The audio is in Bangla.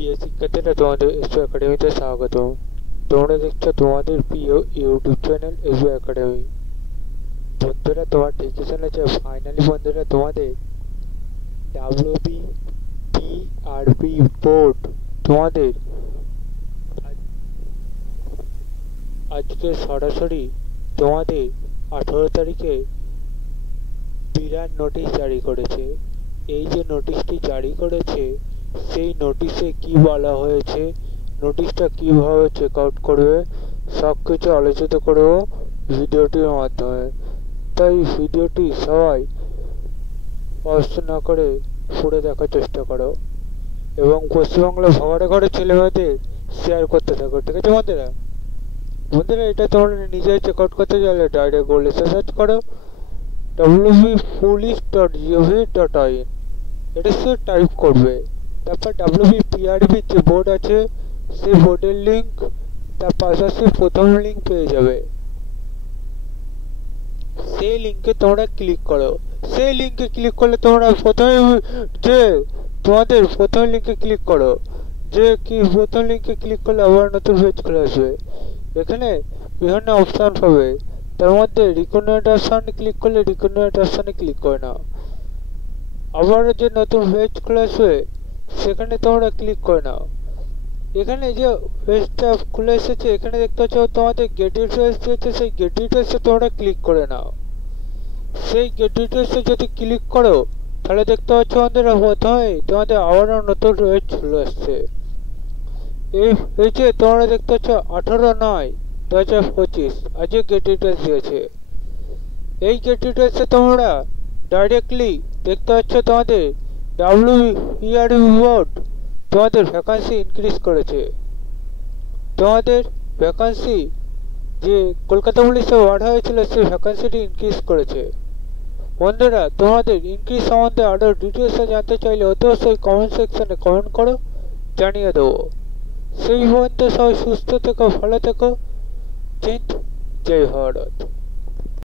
প্রিয় শিক্ষার্থীরা, তোমাদের এসো একাডেমিতে স্বাগতম। তোমরা দেখছো তোমাদের প্রিয় ইউটিউব চ্যানেল এসো একাডেমি। বন্ধুরা, তোমার ঠিকই শুনেছো, ফাইনালি বন্ধুরা তোমাদের WBPRB বোর্ড তোমাদের আজকে সরাসরি তোমাদের 18 তারিখে বিরাট নোটিশ জারি করেছে। এই যে নোটিশটি জারি করেছে, সেই নোটিশে কি বলা হয়েছে, নোটিশটা কিভাবে চেক আউট করবে, সব কিছু আলোচিত করব ভিডিওটির মাধ্যমে। তাই ভিডিওটি সবাই কষ্ট না করে পুরো দেখার চেষ্টা করো এবং পশ্চিমবাংলার ঘরে ঘরে ছেলেমেয়েদের শেয়ার করতে থাকো, ঠিক আছে বন্ধুরা? বন্ধুরা, এটা তোমরা নিজেই চেক আউট করতে চাইলে ডাইরেক্ট গুগলে সার্চ করো wbpolice.gov.in, এটা সে টাইপ করবে। তারপর WBPRB যে বোর্ড আছে সেই বোর্ডের লিঙ্ক, তার পাশাপাশি প্রথম লিঙ্ক পেয়ে যাবে। সেই লিঙ্কে তোমরা ক্লিক করো। সেই লিঙ্কে ক্লিক করলে তোমরা প্রথমে যে তোমাদের প্রথম লিঙ্কে ক্লিক করো, যে কি প্রথম লিঙ্কে ক্লিক করলে আবার নতুন পেজ খুলে আসবে। এখানে বিভিন্ন অপশান পাবে, তার মধ্যে রিকমেন্ড অপশানে ক্লিক করলে রিকমেন্ড অপশানে ক্লিক করে নাও। আবার যে নতুন পেজ খুলে আসবে সেখানে তোমরা ক্লিক করে নাও। এখানে যে পেজটা খুলে এসেছে, এখানে দেখতে পাচ্ছ তোমাদের গেট ডিটেলস দিয়েছে, সেই গেট ডিটেলসে তোমরা ক্লিক করে নাও। সেই গেট ডিটেলসে যদি ক্লিক করো তাহলে দেখতে পাচ্ছ বন্ধুরা প্রথমেই তোমাদের আবারও নতুন পেজ চলে আসছে। এই পেজে তোমরা দেখতে পাচ্ছ 18/9/2025 আজকে গেট ডিটেলস দিয়েছে। এই গেট ডিটেলসে তোমরা ডাইরেক্টলি দেখতে পাচ্ছ তোমাদের WBPRB বোর্ড তোমাদের ভ্যাকান্সি ইনক্রিজ করেছে। তোমাদের ভ্যাকান্সি যে কলকাতা পুলিশে ওয়ার্ড হয়েছিল সেই ভ্যাকান্সিটি ইনক্রিজ করেছে। বন্ধুরা, তোমাদের ইনক্রিজ সম্বন্ধে আরও ডিটেলসে জানতে চাইলে অবশ্যই কমেন্ট সেকশনে কমেন্ট করো, জানিয়ে দেবো। সেই পর্যন্ত সবাই সুস্থ থেকো, ভালো থেকো। জয় ভারত।